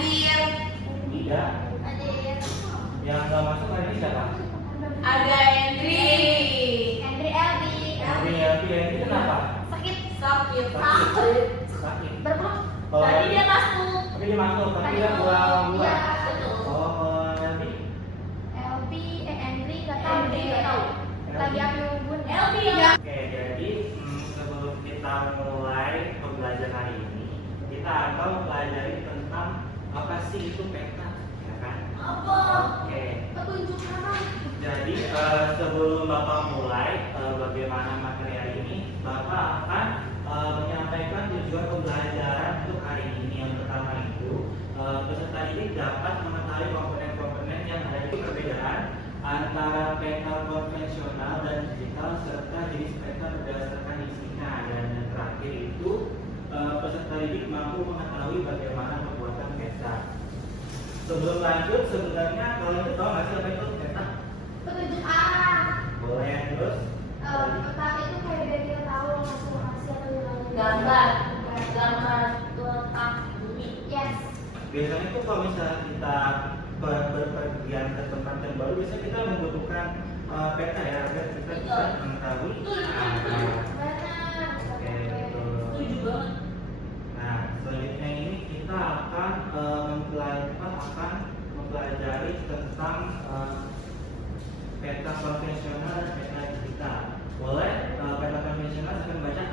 hadir. Tidak. Hadir. Yang nggak masuk hari ini siapa? Ada Endri. Endri Elbi. Elvi kenapa? Sakit. Sakit. Sakit. Berapa? Oh, Tadi dia masuk. tapi dia masuk, tapi dia Iya. buang. Betul. Oh, Elvi. Elbi, Endri nggak tahu Endri deh. nggak tahu. Lagi api unggun. Elvi. Oke, jadi sebelum kita mulai pembelajaran hari ini, kita akan mempelajari tentang apa sih itu peta, ya kan? Apa? Oke. Petunjuk arah. Jadi sebelum Bapak mulai bagaimana materi hari ini, Bapak akan menyampaikan tujuan pembelajaran untuk hari ini. Yang pertama itu peserta didik dapat mengetahui komponen-komponen yang ada di perbedaan antara peta konvensional dan digital serta jenis peta berdasarkan isinya. Dan yang terakhir itu peserta didik mampu mengetahui bagaimana pembuatan peta. Sebelum lanjut, sebenarnya kalian itu tahu nggak sih apa itu peta? Petunjuk arah. Boleh terus? Peta itu kayak biar kita tahu lokasi atau wilayah. Gambar. Gambar letak bumi. Yes. Biasanya tuh kalau misalnya kita berpergian ke tempat yang baru, biasanya kita membutuhkan peta ya agar kita bisa Betul. mengetahui. Betul. Benar. Oke, betul. Setuju banget. Nah, selanjutnya ini kita akan mempelajari tentang peta konvensional dan peta digital. Boleh peta konvensional akan baca?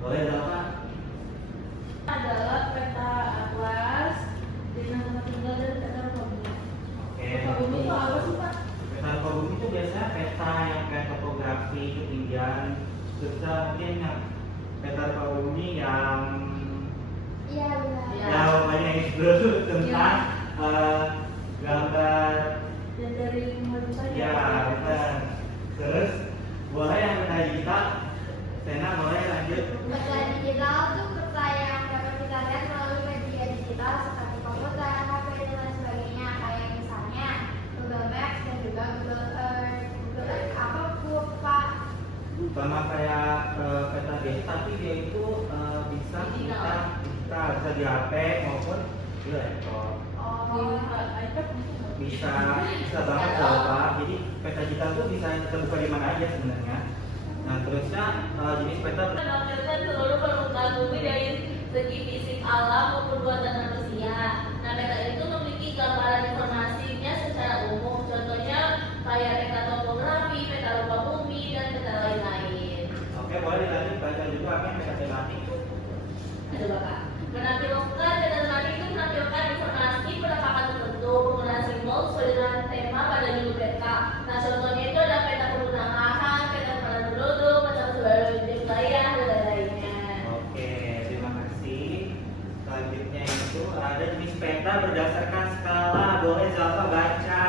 Boleh Zalfa? Adalah peta atlas dengan tempat tinggal dan peta rupa bumi. Oke. Rupa bumi itu apa sih Pak? Peta rupa bumi itu biasanya peta yang kayak topografi, ketinggian, serta mungkin yang peta rupa bumi yang Iya benar. Iya. ya pokoknya itu tentang gambar. Dan dari mulai saja. Ya, benar. Terus boleh yang peta digital? Sena boleh lanjut. Peta digital itu peta yang dapat kita lihat melalui media digital seperti komputer, HP, dan lain sebagainya. Kayak misalnya Google Maps dan juga Google Earth. Google Earth apa Pak? Sama kayak peta biasa, tapi dia itu bisa kita bisa di HP maupun di laptop. Oh. Bisa banget Bapak. Jadi peta digital itu bisa terbuka di mana aja sebenarnya. Nah, terusnya jenis peta Menampilkan seluruh permukaan bumi dari segi fisik alam maupun buatan manusia. Nah, peta itu memiliki gambaran informasinya secara umum. Contohnya kayak peta topografi, peta rupa bumi, dan peta lain-lain. Oke, boleh dilanjut baca juga apa yang peta tematik. Ada Bapak. Menampilkan peta tematik itu menampilkan informasi penampakan tertentu penggunaan simbol sesuai dengan tema pada judul peta. Nah, contohnya itu ada peta penggunaan lahan, peta penanganan penduduk, peta sebagai jenis wilayah, dan lain-lainnya. Oke, terima kasih. Selanjutnya itu ada jenis peta berdasarkan skala. Boleh Zalfa baca.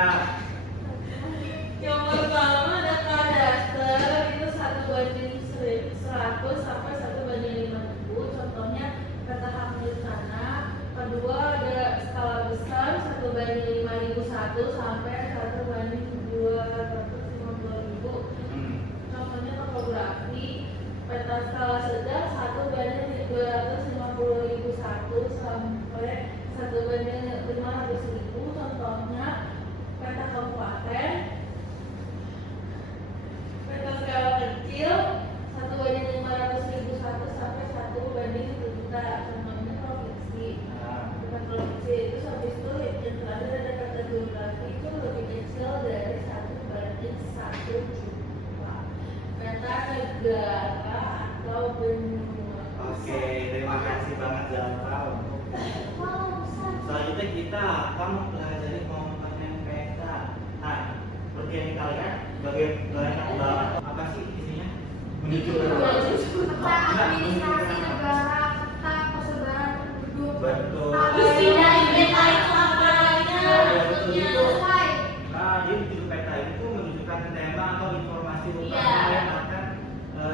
Yang pertama ada kadaster, itu 1:100 sampai 1:5000. Contohnya peta hak milik tanah. Kedua ada skala besar 1:5001 sampai 1:250.000. Contohnya topografi. Peta skala sedang 1:250.001 sampai 1:500.000. Contohnya peta kabupaten. Peta skala kecil 1:500.001 sampai 1:1 juta. Contohnya provinsi. Peta provinsi itu habis itu yang terakhir ada peta geografi itu lebih kecil dari 1:1 juta. Peta negara atau benua. Oke, terima kasih banget Zalfa untuk. Wow, besar. Selanjutnya kita akan mempelajari komponen peta. Nah, seperti yang kita lihat, bagaimana apa sih isinya? Menunjukkan apa? Peta administrasi negara, peta persebaran penduduk. Betul. Isi dari peta itu apa aja? Maksudnya. Selesai. Nah, jadi tujuh peta itu menunjukkan tema atau informasi utama Iya. yang akan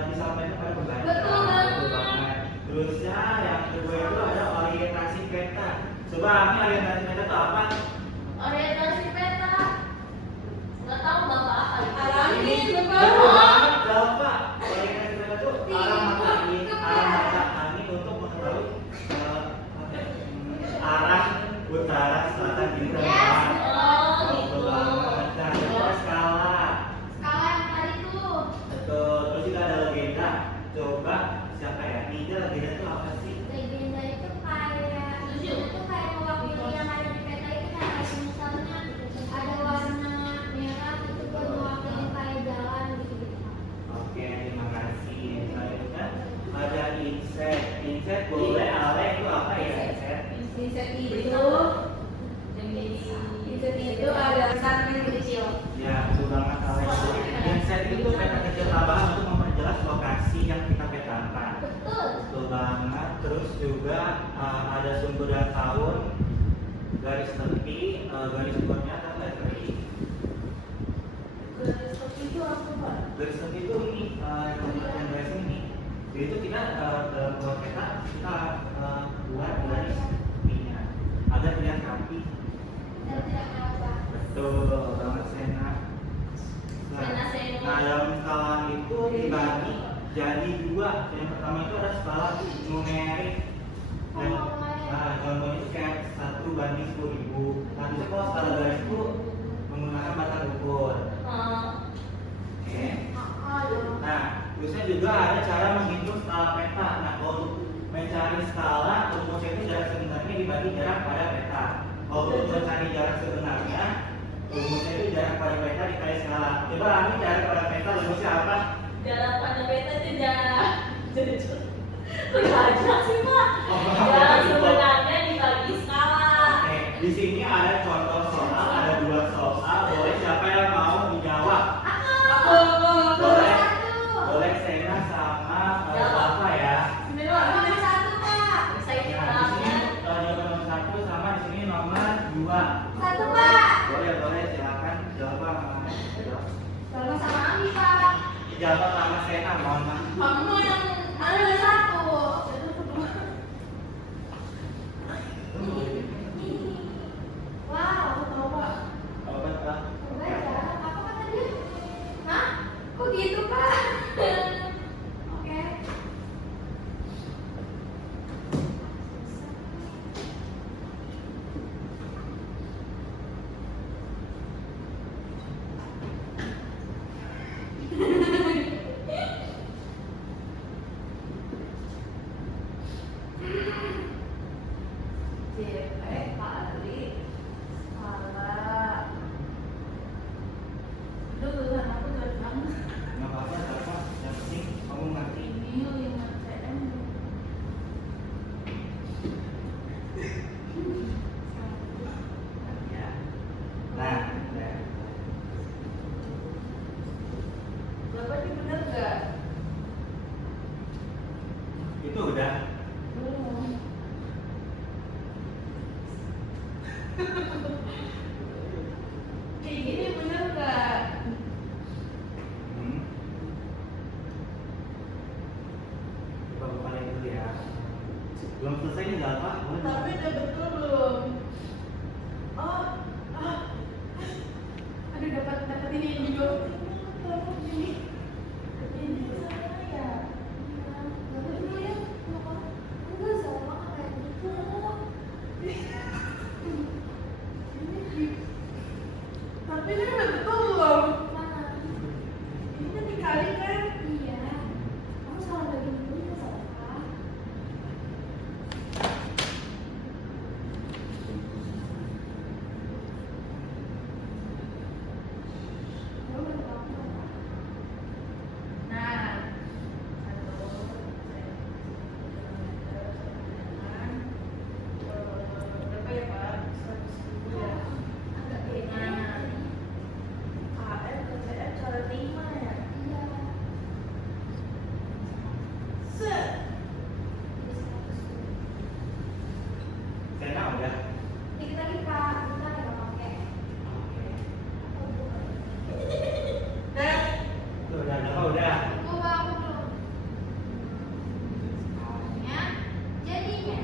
disampaikan pada pembaca. Betul banget. Betul banget. Terusnya yang kedua itu ada orientasi peta. Coba Ami, orientasi peta itu apa? Orientasi peta. Nggak tahu Bapak apa itu? Angin, Betul banget, Zalfa. Orientasi peta itu arah mata angin untuk mengetahui arah ada sumber dan tahun, garis tepi, garis buatnya atau lettering. Garis tepi itu apa, Pak? Garis tepi itu ini, yang garis ini. Jadi itu kita dalam buat peta kita buat garis tepinya agar terlihat rapi. Dan tidak apa. Betul banget Sena. Nah, dalam skala itu dibagi jadi dua. Yang pertama itu ada skala numerik. Contohnya itu kayak 1:10.000. Nah, itu kalau skala garis itu menggunakan batang ukur. Oke. Nah, terusnya juga ada cara menghitung skala peta. Nah, kalau untuk mencari skala, rumusnya itu jarak sebenarnya dibagi jarak pada peta. Kalau untuk mencari jarak sebenarnya, rumusnya itu jarak pada peta dikali skala. Coba Ami, jarak pada peta rumusnya apa? Jarak pada peta itu jarak. Belajar sih, Pak. Jarak sebenarnya dibagi skala. Oke, di sini ada contoh soal, ada 2 soal. Boleh siapa yang mau dijawab? Boleh, boleh Sena sama Bapak ya. Nomor 1, Pak. Saya Nah, di sini nomor 1 sama di sini nomor 2. 1, Pak. Boleh silakan jawab namanya. Sama Ami, Pak. Jawab sama Sena, mohon maaf. kamu yang Ada 1. Wow. aku tahu, Pak. Apa Pak? Baca. Apa kata dia? Hah? Kok gitu, Pak? Oke. JP kali skala. Itu tulisan aku jelek banget. Nggak apa-apa, apa? Yang penting kamu ngerti. Ini 5 cm. Ya. Nah, ya. Bapak ini bener nggak? Itu udah. Belum. Kayak gini bener nggak? Hmm. Coba buka lagi dulu ya. Belum selesai nih nggak apa? Boleh. Tapi udah betul belum? Oh, aduh dapat ini yang juga. Dapat ini. Ini sana ya. Bapak dulu ya. Kenapa? Enggak sama kayak gitu. Tapi ini udah betul belum? Mana? Ini kan dikali kan? Iya. Kamu salah bagi dulu ya, salah. Kamu udah tahu apa? Nah, 1 berapa ya Pak? 100.000 ya. Agak beda. Nah, KM ke CM cara 5 ya. Iya. Set. Sena udah. Dikit lagi, Pak. Bentar ya, Pak. Oke. Nah, Tuh, udah. Tunggu, Pak. Aku belum. Soalnya, jadinya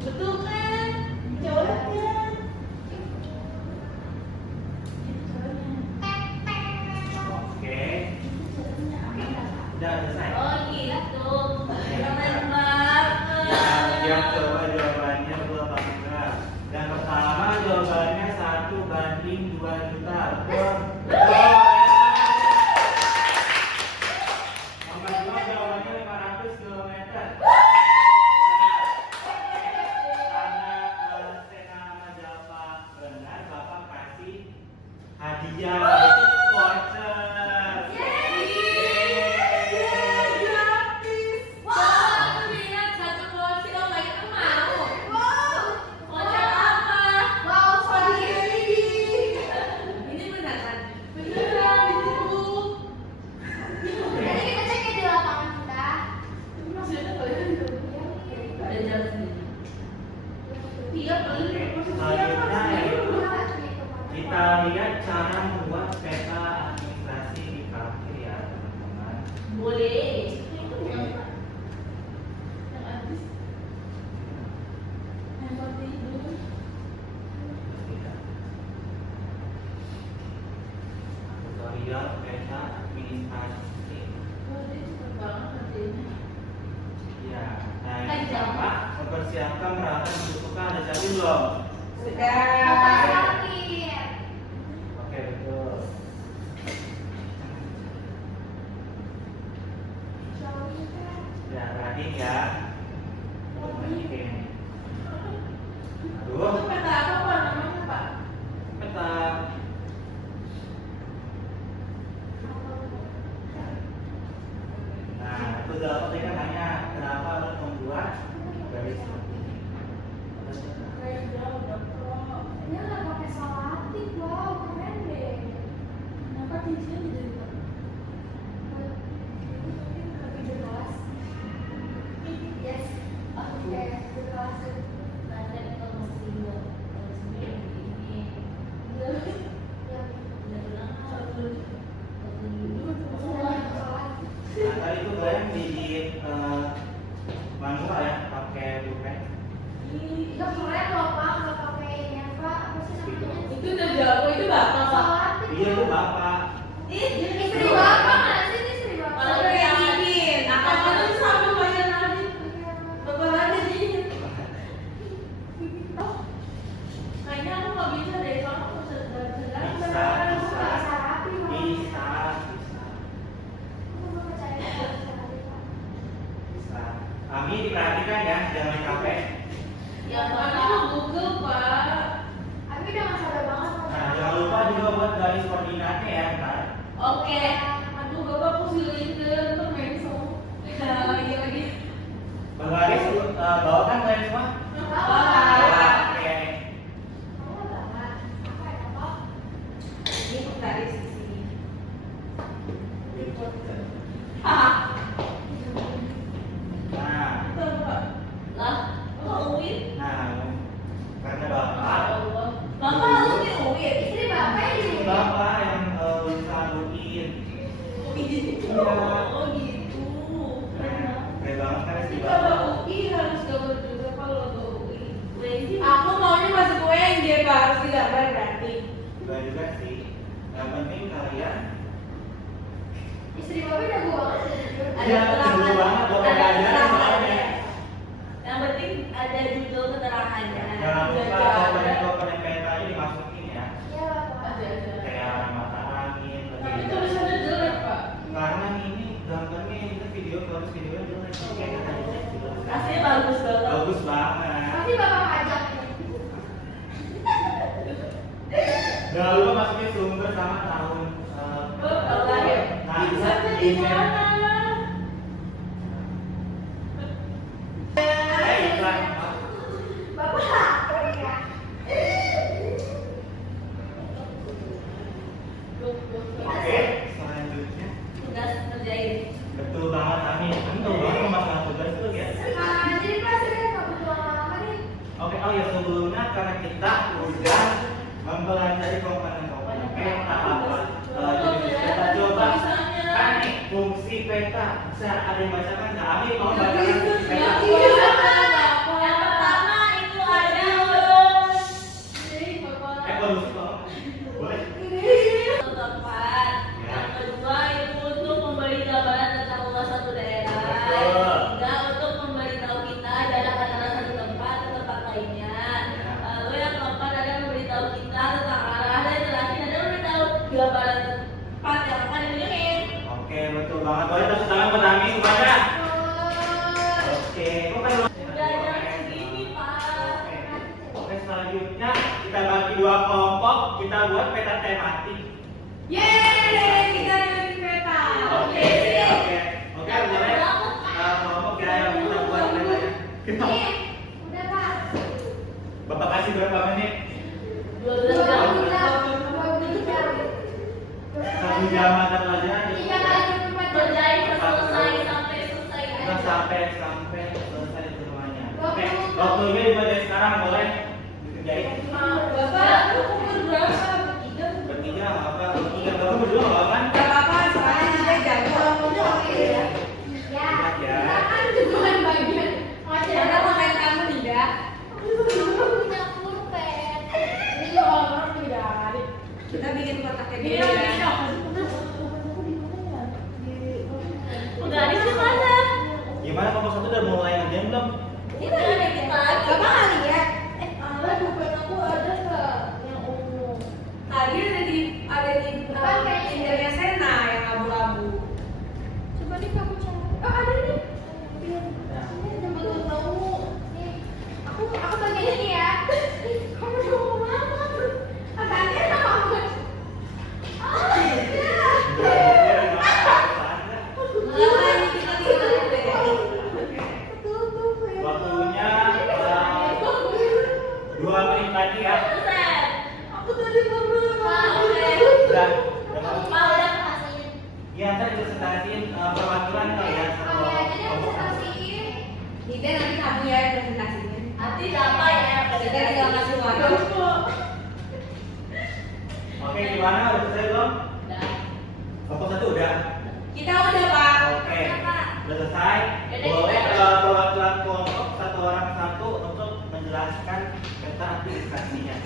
betul kan? Jawab kan? Itu caranya. Oke. Itu caranya apa? Udah selesai. Oh gitu. Keren Ya, banget. coba jawabannya dua bangga. Yang pertama jawabannya 1:2 juta. Betul. Betul. Nomor 2 jawabannya 500 kilometer. Karena Sena sama Java benar, Bapak kasih hadiah itu voucher. Yeay. boleh. Itu bukan Pak. Yang habis. Handphone tidur. Tutorial peta administrasi. Oh, dia cepet banget ngerjainnya. Ya, nah yang pertama mempersiapkan peralatan dibutuhkan. Ada siapin belum? Bapak sakit. Oke, betul. Ya, perhatiin ya. Perhatiin. Itu Aduh, peta apa Pak namanya Pak? peta. Nah, itu dapat kan hanya kenapa harus membuat garis seperti ini. Kayak jauh Kok. Dia nggak pakai salatik, wow, keren deh. Kenapa cincinnya jadi Pak? Mungkin lebih jelas. Yes, oke, jelas. Nanti kalau masih mau ini. Ya, Udah bilang satu dulu. Nah, tadi itu kalian di manual ya, pakai pulpen. itu keren loh Pak, nggak pakai ini apa sih namanya? Itu udah jago, itu bapak Pak. Salatik. Iya, itu bapak. Istri bapak nggak sih? Ini istri bapak. Kalau udah yang bikin, akan itu sama banyak lagi. Bapak lagi sih. Kayaknya aku nggak bisa deh, soalnya aku sedang Bisa, Bisa rapi, Pak. bisa. Aku nggak percaya bisa rapi, Pak. Bisa. Kami diperhatikan ya, jangan capek. Ya soalnya Google Pak. Abi udah nggak sabar banget mau Nah, jangan lupa juga buat garis koordinatnya ya, ntar. Oke. Aduh bapak pusingin ke intermezzo. Nah, iya lagi. Bergaris, bawakan kalian semua. Bawa. Oke. Kamu banget. Apa ya Pak? Ini garis di sini. Ah, Nah, itu apa? Lah, kok UIN? nah, karena bapak, Bapak harus di UIN. Istri bapak yang di bapak yang lulusan UIN. Oh gitu. Iya. Oh gitu. Nah, keren banget kan Jadi si kalau bapak. UI harus gambar juga kalau ke UI. Aku maunya masuk UNJ Pak, harus digambar berarti. Enggak juga sih. Yang penting kalian istri bapak jago banget. Iya, jago banget, bapak ada belajar keterangannya. soalnya. Yang penting ada judul keterangannya. jangan lupa Ada. komponen petanya dimasukin ya. Iya lah Pak. Ada. Kayak mata angin, Tapi lebih tulisannya jelek Pak. karena ini gambarnya itu video bagus videonya jelek kayak kata jelek. Aslinya bagus banget. Bagus banget. Pasti bapak pajak. Jangan lupa masukin sumber sama tahun. Kalau lahir. Nah, bisa Bisa di mana? iklan. Bapak keren ya. Oke, selanjutnya. Tugas ngerjain. Betul banget, Amin. Amin tahu banget masalah tugas itu ya. Nah, jadi Pak saya nggak butuh lama-lama nih. Oke, oh ya sebelumnya karena kita udah mempelajari komponen-komponen peta apa jenis peta, coba kan nih fungsi peta bisa ada yang bacakan nggak? Amin mau bacakan fungsi peta? Yang pertama itu ada Evolusi banget. Boleh? tempat. Yang kedua itu untuk memberi gambaran tentang luas satu daerah. Betul. Yang ketiga untuk memberitahu kita jarak antara satu tempat ke tempat lainnya. Lalu yang keempat ada memberitahu kita tentang arah dan yang terakhir ada memberitahu gambaran tempat yang akan dikunjungin. Oke, betul banget. Boleh tepuk tangan buat Amin semuanya. Oke, kok kan Udah jam segini Pak. Oke, selanjutnya kita bagi dua kelompok, kita buat peta tematik. Yeay, kita bikin peta. Oke, boleh. Kelompok ya yang kita buat petanya. Kita, Nih, udah Pak. Bapak kasih berapa menit? 12 jam. 2 jam. 1 jam mata pelajaran. 3 kali 4 Kerjain selesai sampai selesai. Kita sampai selesai di rumahnya. Oke, waktunya dimulai dari sekarang boleh dikerjain. Bapak, umur berapa? Bertiga. Bertiga nggak apa-apa, bertiga baru berdua nggak apa-apa. Gak apa-apa, soalnya kita jago. Oke ya. Ini ada dikit lagi. Bapak nggak lihat? Alah, dompet aku ada nggak yang ungu? Tadi ada di Bukan, kayaknya. pinggirnya Sena yang abu-abu. Coba deh kamu cari. Oh ada nih. Nah, Ini ada Betul tahu. nih. Aku bagian ini ya. Kamu udah mau mana? Agaknya sama aku. Oh iya. Lama ini kita tinggalin deh. Tutup ya. waktunya 2 menit lagi ya. Buset. Aku tadi baru Oke. Udah, Mau udah. ya ntar presentasiin perwakilan kalian satu Oh ya, jadi aku kelompok. kasih. Nida nanti kamu ya presentasinya. Nanti siapa ya? Kita tinggal kasih warna. Oke, gimana? Udah selesai belum? Udah. Kelompok 1 udah. Kita udah Pak. Oke, Udah, Pak. udah selesai. Yaudah, Boleh kita- perwakilan kelompok satu orang satu untuk menjelaskan peta administrasinya.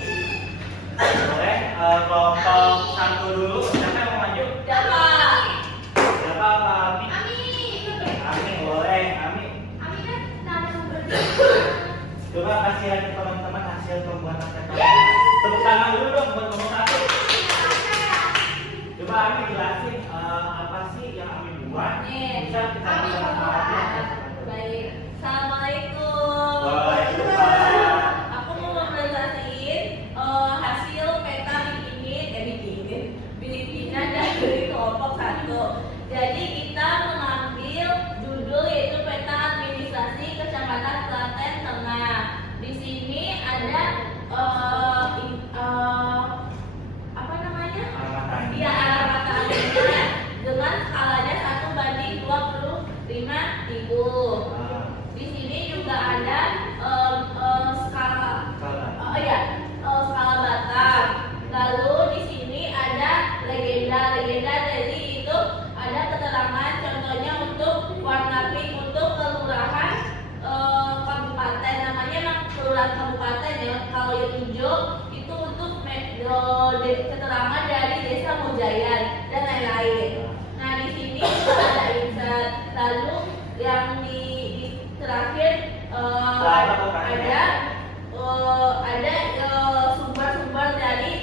Boleh kelompok 1 dulu. Siapa yang mau maju? Siapa? Siapa apa? Ami? Ami. Ami boleh. Ami. Ami kan narasumber. Coba kasih lihat ke teman-teman hasil pembuatan peta. Tepuk tangan dulu dong buat kelompok 1. Coba Ami jelasin apa sih yang Ami buat. Nih, Bisa kita Ami sama buat. aja. Baik. Assalamualaikum. Waalaikumsalam. Aku mau mempresentasiin hasil peta bikinan dari kelompok 1. Jadi kita mengambil judul yaitu peta administrasi Kecamatan Klaten Tengah. Di sini ada apa namanya? Alamat tadi. Iya, alamat tangannya dengan skalanya 1/25.000. Ah, Di sini juga ada skala salah. skala Batam. Lalu di sini ada legenda jadi itu ada keterangan contohnya untuk warna pink untuk kelurahan kabupaten, namanya emang kelurahan kabupaten ya. Kalau yang hijau itu untuk keterangan dari desa Mojayan dan lain-lain. Nah di sini juga ada insert. Lalu yang di terakhir ada sumber-sumber dari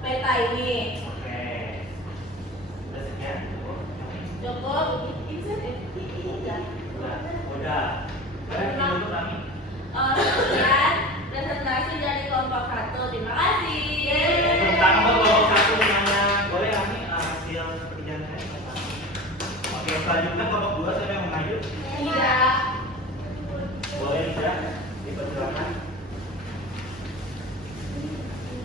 peta ini. Oke. Udah sekian? Cukup insert enggak? Udah. Berarti dulu kami. Sekian presentasi dari kelompok 1. Terima kasih. Tepuk tangan buat kelompok 1 semuanya. Boleh kami hasil pekerjaan saya? Oke, selanjutnya kelompok 2 siapa yang mau maju? Iya. Boleh bisa dipersilakan.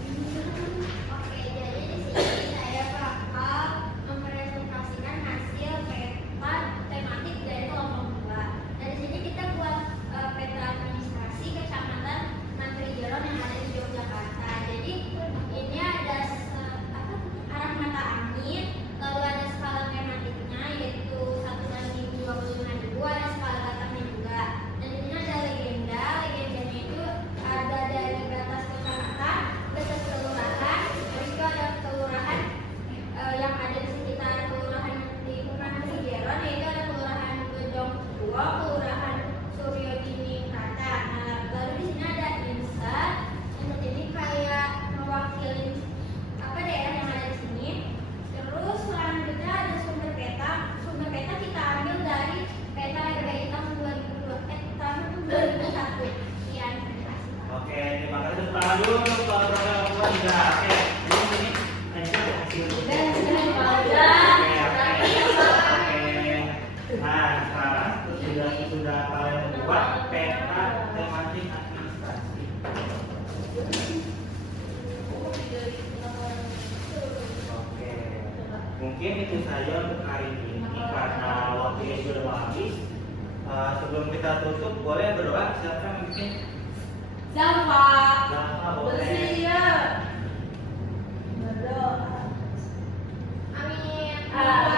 Oke, jadi di sini saya bakal mempresentasikan hasil peta tematik dari kelompok 2. Dan di sini kita buat peta administrasi Kecamatan Mantri Jeron yang ada di Yogyakarta. Jadi ini ada arah mata angin, lalu ada skala tematiknya yaitu 1/25.000, ada skala Batamnya juga. Dan di sini ada legendanya itu ada dari batas kecamatan, batas kelurahan, terus juga ada kelurahan yang ada di sekitar kelurahan di Mantri Jeron, yaitu ada kelurahan Bojong Tua, kelurahan Suryo Dini Prata. Nah, lalu di sini ada insert. Insert ini kayak mewakili apa daerah yang ada di sini. Terus selanjutnya ada sumber peta. Sumber peta kita ambil dari peta RBI tahun 2001. Sekian, terima kasih. Oke, terima kasih. Tepuk tangan dulu untuk program kedua juga. Oke, ini sini aja hasil. Oke. Nah, sekarang sudah kalian buat peta tematik administrasi. Oke. Mungkin itu saja untuk hari ini karena waktunya sudah mau habis. Sebelum kita tutup, boleh berdoa. Siapa yang bikin? Zalfa. Zalfa, boleh. Bersiap. Berdoa. Amin. Amin.